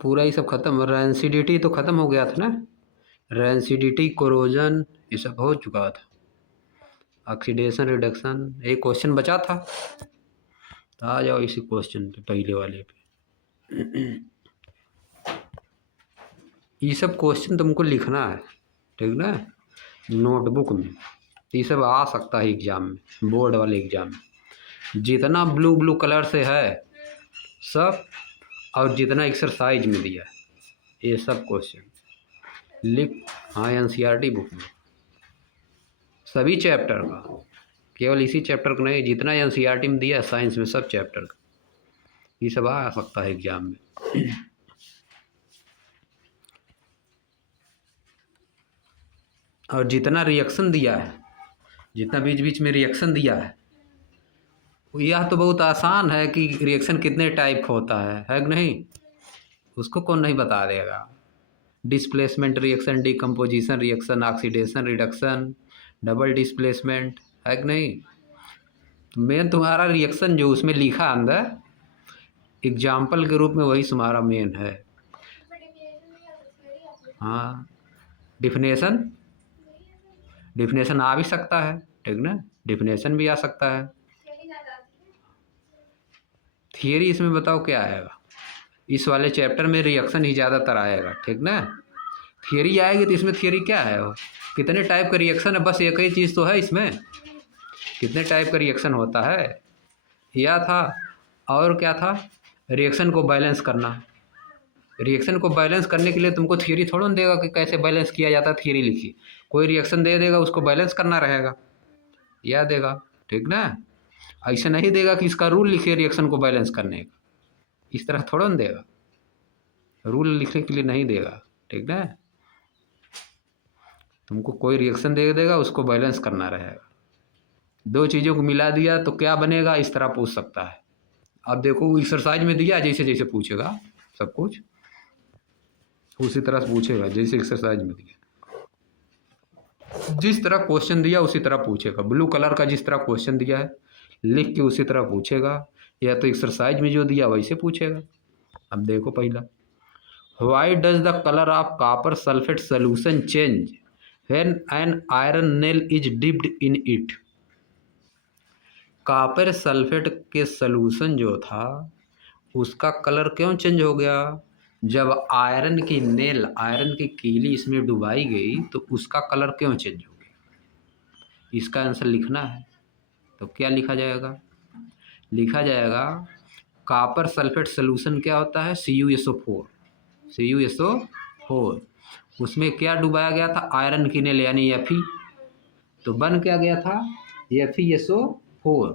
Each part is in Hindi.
पूरा ही सब खत्म। रेंसिडिटी तो खत्म हो गया था ना, रेंसिडिटी, कोरोजन, ये सब हो चुका था। ऑक्सीडेशन रिडक्शन, एक क्वेश्चन बचा था। तो आ जाओ इसी क्वेश्चन पे, पहले वाले पे। ये सब क्वेश्चन तुमको लिखना है, ठीक ना, नोटबुक में। ये सब आ सकता है एग्जाम में, बोर्ड वाले एग्जाम में। जितना ब्लू ब्लू कलर से है सब, और जितना एक्सरसाइज में दिया है ये सब क्वेश्चन लिख। हाँ, एनसीईआरटी बुक में सभी चैप्टर का, केवल इसी चैप्टर का नहीं, जितना एनसीईआरटी में दिया है साइंस में सब चैप्टर का, ये सब आ सकता है एग्जाम में। और जितना रिएक्शन दिया है, जितना बीच बीच में रिएक्शन दिया है, यह तो बहुत आसान है कि रिएक्शन कितने टाइप का होता है कि नहीं, उसको कौन नहीं बता देगा। Displacement reaction, decomposition reaction, oxidation reduction, double displacement, है कि नहीं। तो मेन तुम्हारा रिएक्शन जो उसमें लिखा अंदर एग्जाम्पल के रूप में, वही तुम्हारा मेन है। हाँ, डिफिनेशन, डिफिनेशन आ भी सकता है, ठीक ना, डिफिनेशन भी आ सकता है। थियरी इसमें बताओ क्या आएगा, इस वाले चैप्टर में रिएक्शन ही ज़्यादातर आएगा, ठीक ना। थियरी आएगी तो इसमें थियरी क्या है, कितने टाइप का रिएक्शन है, बस एक ही चीज़ तो है इसमें, कितने टाइप का रिएक्शन होता है, यह था। और क्या था, रिएक्शन को बैलेंस करना। रिएक्शन को बैलेंस करने के लिए तुमको थियरी थोड़ा ना देगा कि कैसे बैलेंस किया जाता है, थियरी लिखिए। कोई रिएक्शन दे देगा, उसको बैलेंस करना रहेगा, यह देगा, ठीक ना। ऐसे नहीं देगा कि इसका रूल लिखिए रिएक्शन को बैलेंस करने का, इस तरह थोड़ा ना देगा, रूल लिखने के लिए नहीं देगा, ठीक ना। तुमको कोई रिएक्शन दे देगा, उसको बैलेंस करना रहेगा। दो चीज़ों को मिला दिया तो क्या बनेगा, इस तरह पूछ सकता है। अब देखो एक्सरसाइज में दिया, जैसे जैसे पूछेगा सब कुछ उसी तरह से पूछेगा, जैसे एक्सरसाइज में दिया, जिस तरह क्वेश्चन दिया उसी तरह पूछेगा। ब्लू कलर का जिस तरह क्वेश्चन दिया है लिख के उसी तरह पूछेगा, या तो एक्सरसाइज में जो दिया वैसे पूछेगा। अब देखो पहला, why does the colour of copper sulphate solution change when an iron nail is dipped in it. Copper sulphate के सोल्यूशन जो था उसका कलर क्यों चेंज हो गया, जब आयरन की नेल, आयरन की कीली इसमें डुबाई गई तो उसका कलर क्यों चेंज हो गया। इसका आंसर लिखना है, तो क्या लिखा जाएगा, लिखा जाएगा कॉपर सल्फेट सोल्यूशन क्या होता है, CuSO4, CuSO4, उसमें क्या डुबाया गया था, आयरन की नेल यानी Fe, तो बन क्या गया था, FeSO4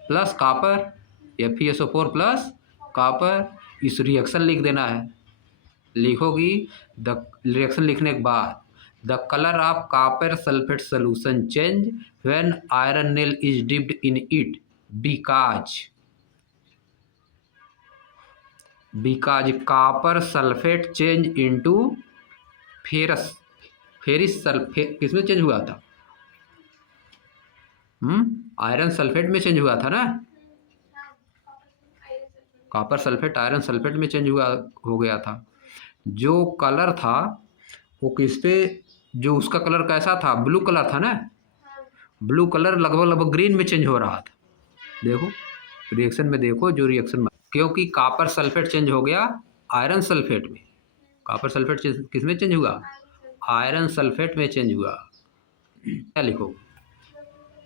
plus copper, FeSO4 plus copper. इस रिएक्शन लिख देना है, लिखोगी द रिएक्शन लिखने के बाद, the colour of copper sulphate solution change when iron nail is dipped in it because copper sulphate change into ferrous, ferric sulphate किसमें चेंज हुआ था, आयरन सल्फेट में चेंज हुआ था ना, कॉपर सल्फेट आयरन सल्फेट में चेंज हुआ हो गया था। जो कलर था वो किस पे, जो उसका कलर कैसा था, ब्लू कलर था ना, ब्लू कलर लगभग लगभग ग्रीन में चेंज हो रहा था। देखो रिएक्शन में, देखो जो रिएक्शन में, क्योंकि कॉपर सल्फेट चेंज हो गया आयरन सल्फेट में, कॉपर सल्फेट किस में चेंज हुआ, आयरन सल्फेट में चेंज हुआ। क्या लिखो,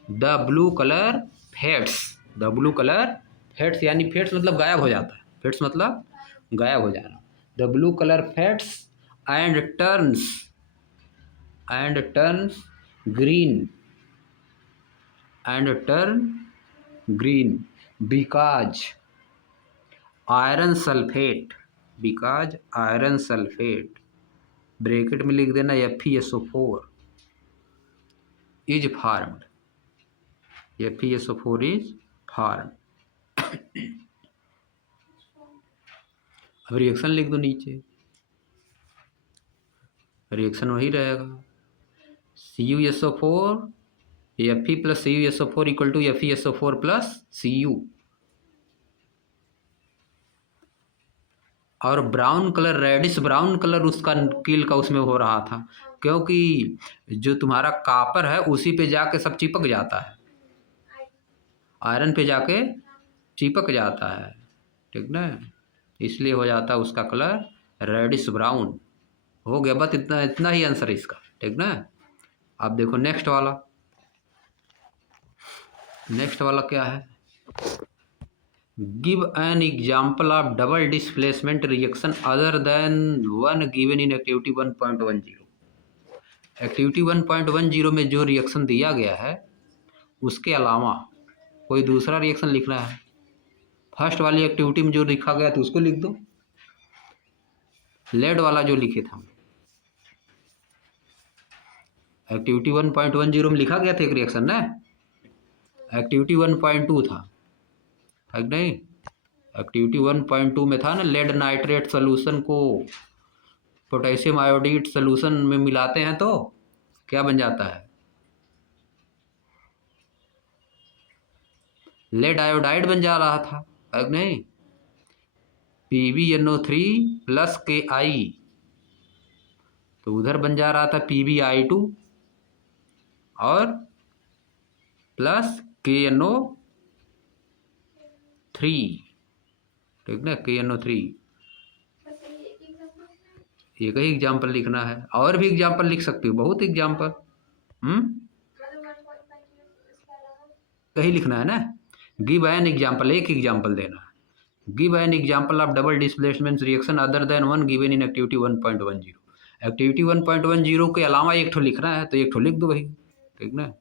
the blue colour fades, the blue colour fades, यानी फेड्स मतलब गायब हो जाता है, फेड्स मतलब गायब हो जाना। The blue colour fades and turns green, because iron sulphate, because iron sulphate, bracket में लिख देना FeSO4 is formed, FeSO4 is formed. अब रिएक्शन लिख दो नीचे, रिएक्शन वही रहेगा, CuSO4 Fe plus CuSO4 equal to FeSO4 plus Cu। और brown colour, reddish brown colour उसका कील का उसमें हो रहा था, क्योंकि जो तुम्हारा कापर है उसी पे जाके सब चिपक जाता है, आयरन पे जाके चिपक जाता है, ठीक ना, इसलिए हो जाता है उसका कलर रेडिश ब्राउन। हो गया, बस इतना इतना ही आंसर है इसका, ठीक ना। अब देखो नेक्स्ट वाला, नेक्स्ट वाला क्या है, give an example of double displacement reaction other than one given in activity 1.10। Activity 1.10 में जो रिएक्शन दिया गया है उसके अलावा कोई दूसरा रिएक्शन लिखना है। फर्स्ट वाली एक्टिविटी में जो लिखा गया था उसको लिख दो, लेड वाला जो लिखे था, एक्टिविटी 1.10 में लिखा गया था एक रिएक्शन ना, एक्टिविटी 1.2 था, है नहीं, एक्टिविटी 1.2 में था ना, लेड नाइट्रेट सोल्यूशन को पोटेशियम आयोडीड सोल्यूशन में मिलाते हैं तो क्या बन जाता है, लेड आयोडाइड बन जा रहा था, है नहीं, PbNO3 प्लस Ki, तो उधर बन जा रहा था PbI2 और प्लस KNO3, ठीक ना, KNO3। एक ही एग्जाम्पल लिखना है, और भी एग्जाम्पल लिख सकती हो, बहुत एग्जाम्पल, कहीं लिखना है ना। गिव एन एग्जाम्पल, एक एग्जाम्पल देना है। Give an example of double displacement reaction other than one given in activity 1.10। Activity 1.10 के अलावा एक ठो लिखना है, तो एक ठो लिख दो भाई, ठीक ना।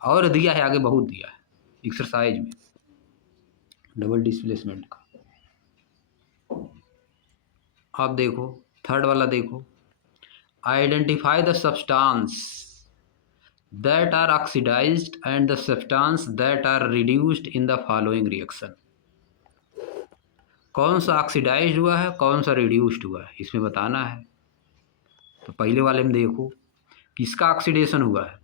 और दिया है आगे, बहुत दिया है एक्सरसाइज में डबल डिस्प्लेसमेंट का। अब देखो थर्ड वाला, देखो identify the substance that are oxidized and the substance that are reduced in the following reaction। कौन सा ऑक्सीडाइज हुआ है, कौन सा रिड्यूस्ड हुआ है, इसमें बताना है। तो पहले वाले में देखो किसका ऑक्सीडेशन हुआ है,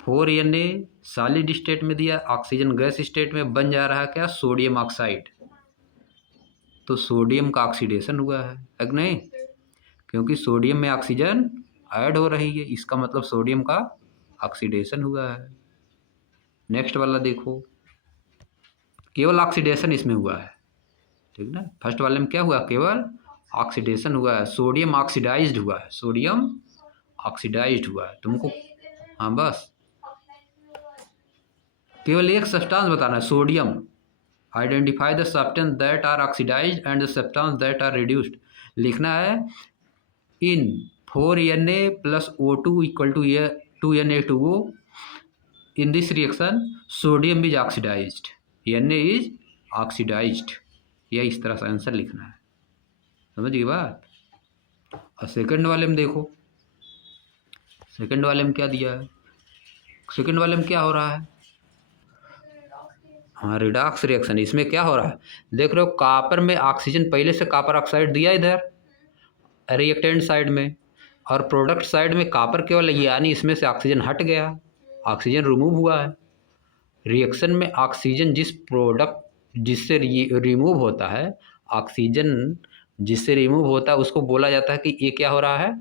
4Na सॉलिड स्टेट में दिया, ऑक्सीजन गैस स्टेट में बन जा रहा है क्या, सोडियम ऑक्साइड, तो सोडियम का ऑक्सीडेशन हुआ है कि नहीं, क्योंकि सोडियम में ऑक्सीजन ऐड हो रही है, इसका मतलब सोडियम का ऑक्सीडेशन हुआ है। नेक्स्ट वाला देखो, केवल ऑक्सीडेशन इसमें हुआ है, ठीक ना। फर्स्ट वाले में क्या हुआ, केवल ऑक्सीडेशन हुआ है, सोडियम ऑक्सीडाइज्ड हुआ है, सोडियम ऑक्सीडाइज्ड हुआ है तुमको। हाँ बस केवल एक सब्सटेंस बताना है, sodium. Identify the substance that are oxidised and the substance that are reduced लिखना है। इन 4Na plus O2 equal to 2Na2O, in this reaction sodium is oxidized, Na is oxidized, यह इस तरह से आंसर लिखना है, समझ गई बात। और सेकंड वाले में देखो, सेकंड वाले में क्या दिया है, सेकंड वाले में क्या हो रहा है, हाँ रिडॉक्स रिएक्शन। इसमें क्या हो रहा है, देख रहे हो कॉपर में ऑक्सीजन, पहले से कॉपर ऑक्साइड दिया इधर रिएक्टेंट साइड में, और प्रोडक्ट साइड में कॉपर केवल, यानी इसमें से ऑक्सीजन हट गया, ऑक्सीजन रिमूव हुआ है। रिएक्शन में ऑक्सीजन जिस प्रोडक्ट जिससे रिमूव होता है, ऑक्सीजन जिससे रिमूव होता है उसको बोला जाता है कि ये क्या हो रहा है,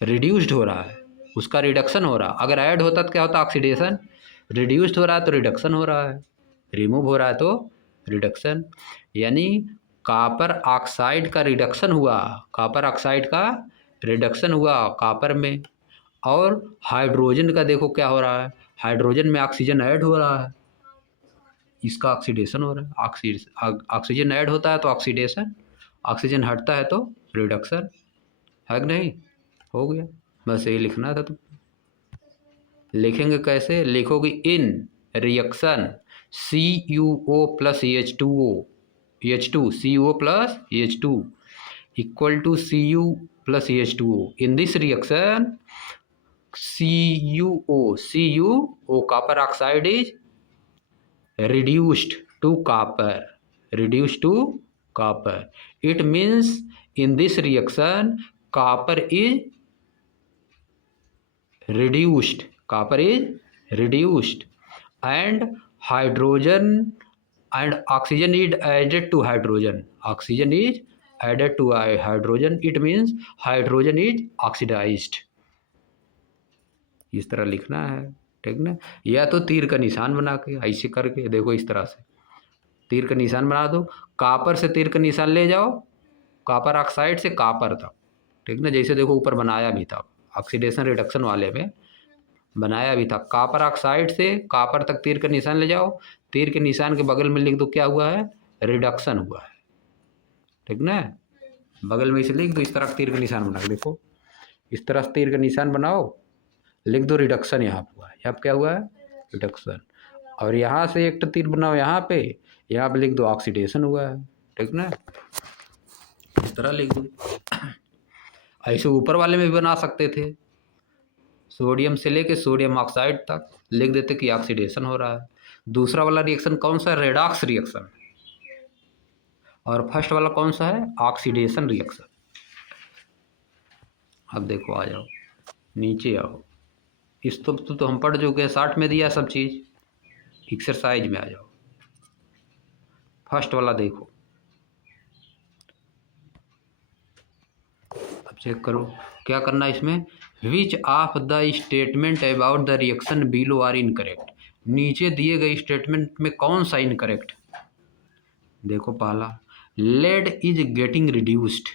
रिड्यूस्ड हो रहा है, उसका रिडक्शन हो रहा है। अगर ऐड होता तो क्या होता, ऑक्सीडेशन। रिड्यूस्ड हो रहा है तो रिडक्शन हो रहा है, रिमूव हो रहा है तो रिडक्शन, यानी कॉपर ऑक्साइड का रिडक्शन हुआ, कॉपर ऑक्साइड का रिडक्शन हुआ कॉपर में। और हाइड्रोजन का देखो क्या हो रहा है, हाइड्रोजन में ऑक्सीजन ऐड हो रहा है, इसका ऑक्सीडेशन हो रहा है। ऑक्सीजन ऐड होता है तो ऑक्सीडेशन, ऑक्सीजन हटता है तो रिडक्शन, है कि नहीं, हो गया। बस यही लिखना था। तुम लिखेंगे कैसे, लिखोगे in reaction CuO plus H2O, H2 CuO plus H2 equal to Cu plus H2O। In this reaction CuO copper oxide is reduced to copper, it means in this reaction copper is reduced and hydrogen and oxygen is added to hydrogen, oxygen is added to hydrogen, it means hydrogen is oxidised. इस तरह लिखना है, ठीक ना। या तो तीर का निशान बना के ऐसे करके देखो, इस तरह से तीर का निशान बना दो, कापर से तीर का निशान ले जाओ, कापर ऑक्साइड से कापर तक, ठीक ना। जैसे देखो ऊपर बनाया भी था ऑक्सीडेशन रिडक्शन वाले में, बनाया भी था, कापर ऑक्साइड से कापर तक तीर का निशान ले जाओ, तीर के निशान के बगल में लिख दो क्या हुआ है, रिडक्शन हुआ है, ठीक ना। बगल में इसे लिख दो, इस तरह तीर का निशान बना के देखो, इस तरह से तीर का निशान बनाओ, लिख दो रिडक्शन, यहाँ हुआ है, यहाँ क्या हुआ है, रिडक्शन। और यहाँ से एक तीर बनाओ यहाँ पे लिख दो ऑक्सीडेशन हुआ है, ठीक ना। इस तरह लिख दो। ऐसे ऊपर वाले में भी बना सकते थे, सोडियम से लेके सोडियम ऑक्साइड तक लिख देते कि ऑक्सीडेशन हो रहा है। दूसरा वाला रिएक्शन कौन सा है, रेडॉक्स रिएक्शन, और फर्स्ट वाला कौन सा है, ऑक्सीडेशन रिएक्शन। अब देखो आ जाओ नीचे आओ, इस तो हम पढ़ चुके हैं, 60 में दिया सब चीज़, एक्सरसाइज में आ जाओ। फर्स्ट वाला देखो, अब चेक करो क्या करना है इसमें, which of the statement about the reaction below are incorrect. नीचे दिए गए स्टेटमेंट में कौन सा इनकरेक्ट। देखो पहला, lead is getting reduced,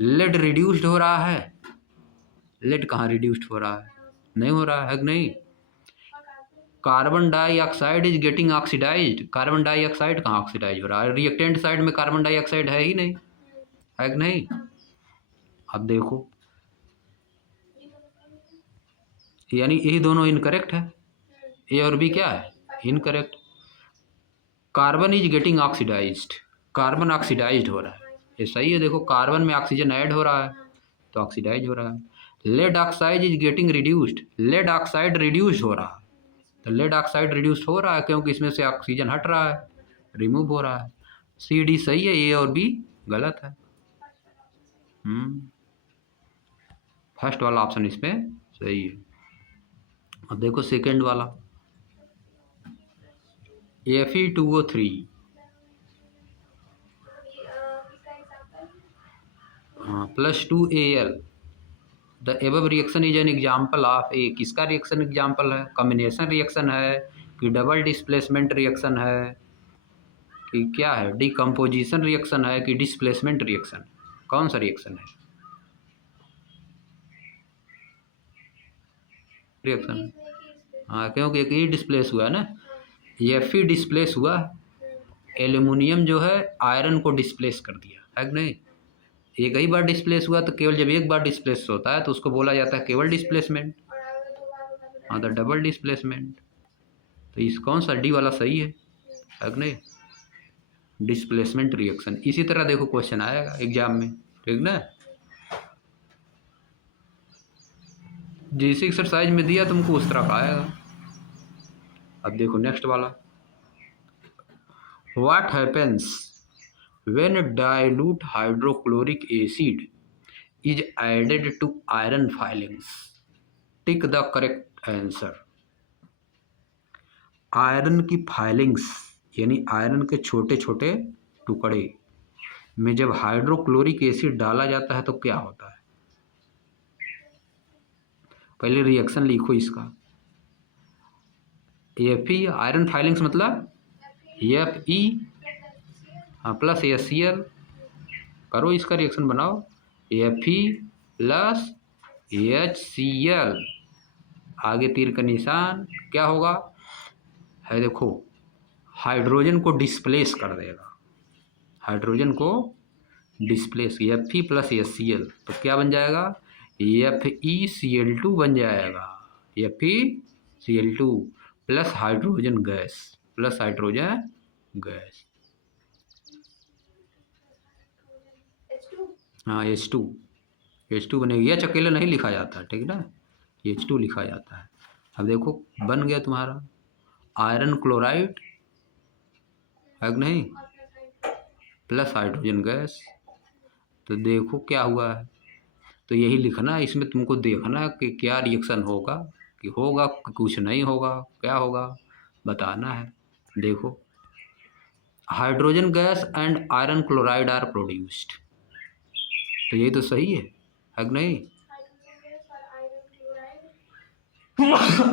lead reduced हो रहा है, लेड कहाँ रिड्यूस्ड हो रहा है, नहीं हो रहा है कि नहीं। Carbon dioxide is getting oxidised, carbon dioxide कहाँ ऑक्सीडाइज हो रहा है, रिएक्टेंट साइड में कार्बन डाइऑक्साइड है ही नहीं, है कि नहीं। अब देखो यानी यही दोनों इनकरेक्ट है, ए और बी क्या है, incorrect. Carbon is getting oxidised, carbon oxidised हो रहा है, ये सही है। देखो कार्बन में ऑक्सीजन ऐड हो रहा है तो ऑक्सीडाइज हो रहा है। Lead oxide is getting reduced, lead oxide reduced हो रहा है, तो लेड ऑक्साइड रिड्यूस हो रहा है क्योंकि इसमें से ऑक्सीजन हट रहा है, रिमूव हो रहा है। सी डी सही है, ए और बी गलत है। फर्स्ट वाला ऑप्शन इसमें सही है। अब देखो सेकेंड वाला, Fe2O3, +2Al, the above reaction is an example of a, किसका रिएक्शन एग्जाम्पल है, कॉम्बिनेशन रिएक्शन है कि डबल डिस्प्लेसमेंट रिएक्शन है कि क्या है, डिकम्पोजिशन रिएक्शन है कि डिस्प्लेसमेंट रिएक्शन, कौन सा रिएक्शन है, रिएक्शन। हाँ क्योंकि एक ही डिस्प्लेस हुआ है ना, Fe डिस्प्लेस हुआ, एल्यूमिनियम जो है आयरन को डिस्प्लेस कर दिया, है कि नहीं। एक ही बार डिस्प्लेस हुआ तो केवल जब एक बार डिस्प्लेस होता है तो उसको बोला जाता है केवल डिस्प्लेसमेंट, हाँ तो डबल डिस्प्लेसमेंट। तो इस कौन सा डी वाला सही है कि नहीं, डिस्प्लेसमेंट रिएक्शन। इसी तरह देखो क्वेश्चन आएगा एग्जाम में, ठीक ना। जिस एक्सरसाइज में दिया तुमको उस तरह का आएगा। अब देखो नेक्स्ट वाला, what happens when dilute hydrochloric acid is added to iron filings, tick the correct answer. Iron की फाइलिंग्स यानी आयरन के छोटे छोटे टुकड़े में जब हाइड्रोक्लोरिक एसिड डाला जाता है तो क्या होता है। पहले रिएक्शन लिखो इसका, Fe आयरन फाइलिंग्स मतलब Fe प्लस HCl, करो इसका रिएक्शन बनाओ, Fe प्लस HCl, आगे तीर का निशान क्या होगा है, देखो हाइड्रोजन को डिस्प्लेस कर देगा, हाइड्रोजन को डिस्प्लेस, Fe प्लस HCl तो क्या बन जाएगा, FeCl2 बन जाएगा, FeCl2 plus hydrogen gas, plus hydrogen gas, हाँ H2 बनेगा, H अकेला नहीं लिखा जाता है, ठीक ना, H2 लिखा जाता है। अब देखो बन गया तुम्हारा आयरन क्लोराइड, है कि नहीं, प्लस हाइड्रोजन गैस। तो देखो क्या हुआ है, तो यही लिखना है इसमें, तुमको देखना कि क्या रिएक्शन होगा, कि होगा कि कुछ नहीं होगा, क्या होगा बताना है। देखो hydrogen gas and iron chloride are produced. तो यही तो सही है कि नहीं?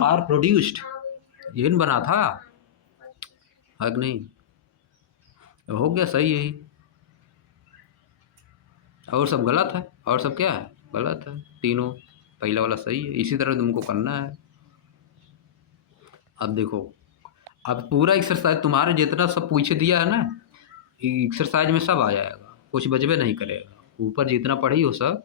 आर प्रोड्यूस्ड, यही बना था, है कि नहीं? हो गया सही यही, और सब गलत है। और सब क्या है? गलत है तीनों। पहला वाला सही है, इसी तरह तुमको करना है। अब देखो, अब पूरा एक्सरसाइज तुम्हारे जितना सब पूछ दिया है ना, एक्सरसाइज में सब आ जाएगा, कुछ बचबे नहीं करेगा। ऊपर जितना पढ़ी हो सब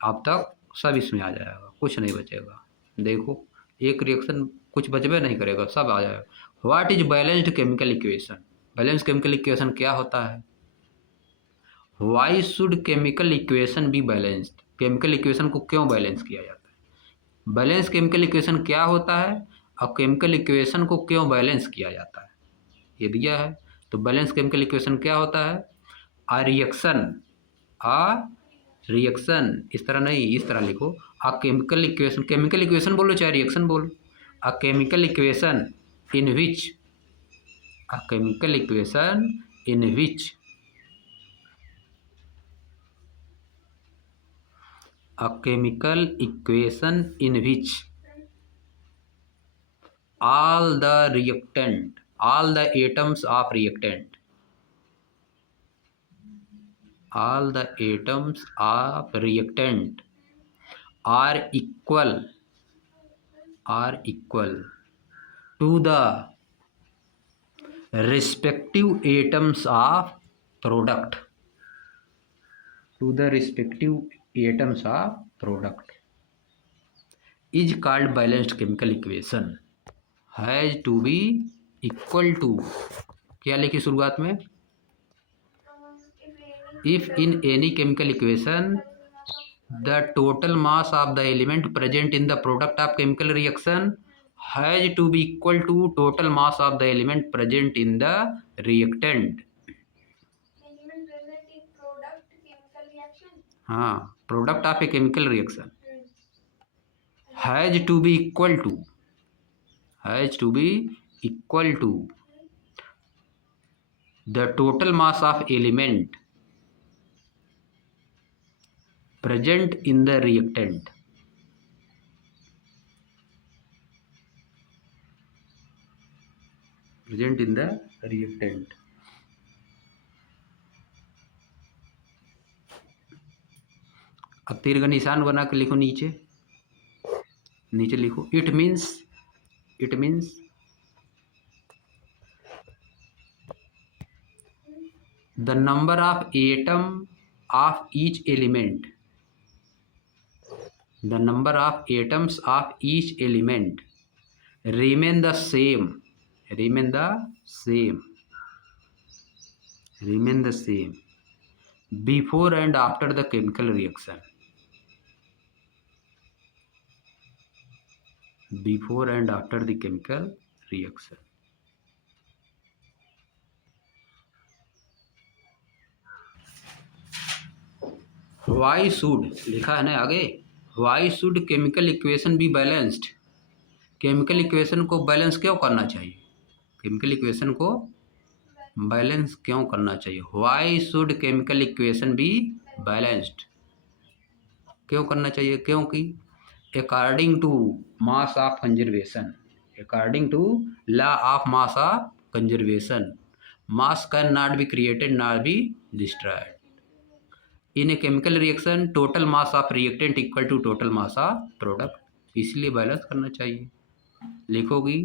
अब तक सब इसमें आ जाएगा, कुछ नहीं बचेगा। देखो, एक रिएक्शन कुछ बचबे नहीं करेगा, सब आ जाएगा। What is balanced chemical equation? Balance chemical equation क्या होता है? Why should chemical equation B balanced? Chemical equation को क्यों बैलेंस किया जाता है? बैलेंस केमिकल इक्वेशन क्या होता है और केमिकल इक्वेशन को क्यों बैलेंस किया जाता है, ये दिया है। तो बैलेंस केमिकल इक्वेशन क्या होता है? आ रिएक्शन, इस तरह नहीं, इस तरह लिखो। A chemical equation, chemical equation बोलो चाहे रिएक्शन बोलो। A chemical equation in which, a chemical equation in which a chemical equation in which all the reactant, all the atoms of reactant, all the atoms of reactant are equal to the respective atoms of product, to the respective atoms of product is called balanced chemical equation, has to be equal to, क्या लिखी शुरुआत में? if in any chemical equation the total mass of the element present in the product of chemical reaction has to be equal to total mass of the element present in the reactant. हाँ, product of a chemical reaction has to be equal to the total mass of element present in the reactant. Present in the reactant. अब तीर का निशान बना के लिखो, नीचे लिखो। It means the number of atom of each element, the number of atoms of each element remain the same before and after the chemical reaction, before and after the chemical reaction. Why should, लिखा है ना आगे, why should chemical equation be balanced? Chemical equation को बैलेंस क्यों करना चाहिए? केमिकल इक्वेशन को बैलेंस क्यों करना चाहिए? Why should chemical equation be balanced? क्यों करना चाहिए? क्योंकि according to mass of conservation, according to law of mass of conservation, mass cannot be created nor be destroyed. In a chemical reaction, total mass of reactant equal to total mass of product. इसलिए बैलेंस करना चाहिए। लिखोगी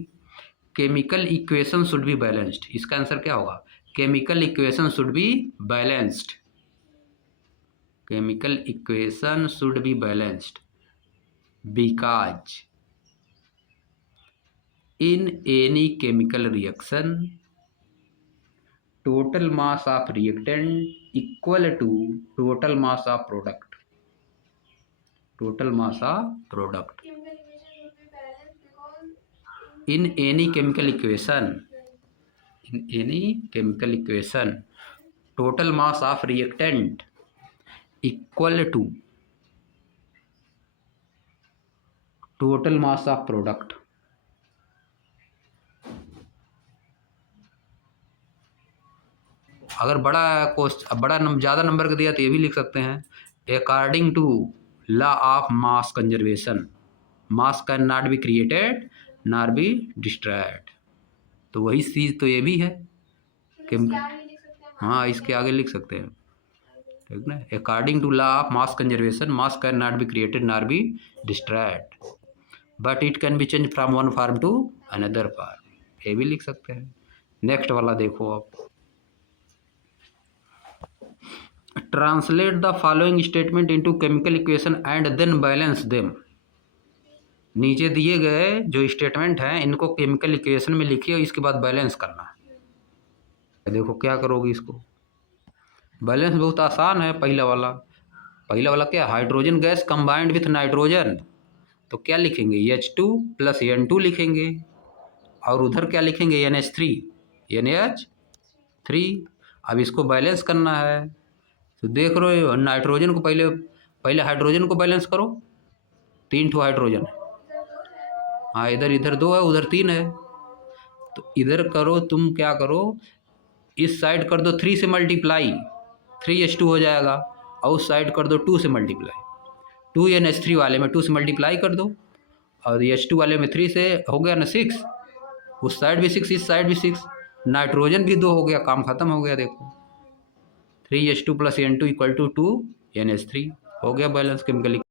chemical equation should be balanced, इसका आंसर क्या होगा? Chemical equation should be balanced, chemical equation should be balanced because in any chemical reaction total mass of reactant equal to total mass of product, total mass of product. In any chemical equation, in any chemical equation total mass of reactant equal to total mass of product. अगर ज़्यादा नंबर का दिया तो ये भी लिख सकते हैं, according to law of mass conservation mass can not be created not be destroyed. तो वही चीज़ तो ये भी है कि हाँ, इसके आगे लिख सकते हैं, ठीक ना। According to law of mass conservation mass can not be created not be destroyed but it can be change from one form to another form, ये भी लिख सकते हैं। नेक्स्ट वाला देखो आप, translate the following statement into chemical equation and then balance them. नीचे दिए गए जो स्टेटमेंट हैं इनको केमिकल इक्वेशन में लिखिए और इसके बाद बैलेंस करना है। देखो क्या करोगे इसको, बैलेंस बहुत आसान है। पहला वाला क्या, hydrogen gas combined with nitrogen, तो क्या लिखेंगे H2 + N2 लिखेंगे और उधर क्या लिखेंगे NH3। अब इसको बैलेंस करना है, तो देख रहे हो नाइट्रोजन को पहले हाइड्रोजन को बैलेंस करो, 3 ठो हाइड्रोजन है, हाँ इधर 2 है उधर 3 है, तो इधर करो तुम क्या करो, इस साइड कर दो 3 से मल्टीप्लाई, 3H2 हो जाएगा, और उस साइड कर दो 2 से मल्टीप्लाई, 2NH3 वाले में 2 से मल्टीप्लाई कर दो, और H2 वाले में 3 से हो गया ना 6, उस साइड भी 6 इस साइड भी 6, नाइट्रोजन भी 2 हो गया, काम खत्म हो गया। देखो 3H2 + N2 = 2NH3 हो गया बैलेंस केमिकल।